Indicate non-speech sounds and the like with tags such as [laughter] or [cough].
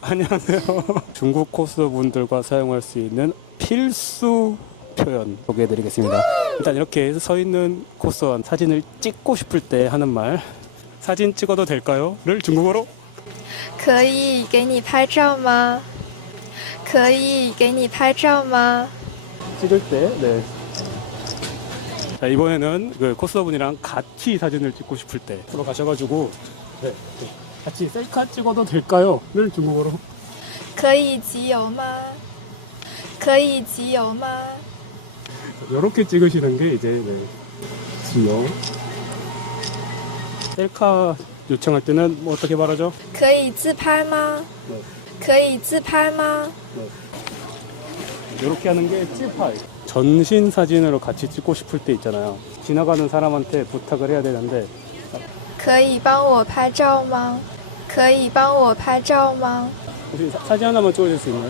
안녕하세요. [laughs] 중국 코스 분들과 사용할 수 있는 필수 표현 소개해드리겠습니다. 일단 이렇게 서 있는 코스원 사진을 찍고 싶을 때 하는 말 사진 찍어도 될까요?를 중국어로 可以给你拍照吗？可以给你拍照吗？ 찍을 때 네. 자 이번에는 그 코스분이랑 같이 사진을 찍고 싶을 때 들어 가셔가지고 네, 네. 같이 셀카 찍어도 될까요?를 중국어로 可以集邮吗？可以集邮吗？ 이렇게 찍으시는 게 이제 네. 지요. 셀카 요청할 때는 뭐 어떻게 말하죠? 可以自拍吗？ 네. 可以自拍吗？ 이렇게 하는 게 찌파이. 전신 사진으로 같이 찍고 싶을 때 있잖아요. 지나가는 사람한테 부탁을 해야 되는데 可以帮我拍照吗？可以帮我拍照吗？他这样那么做就行了。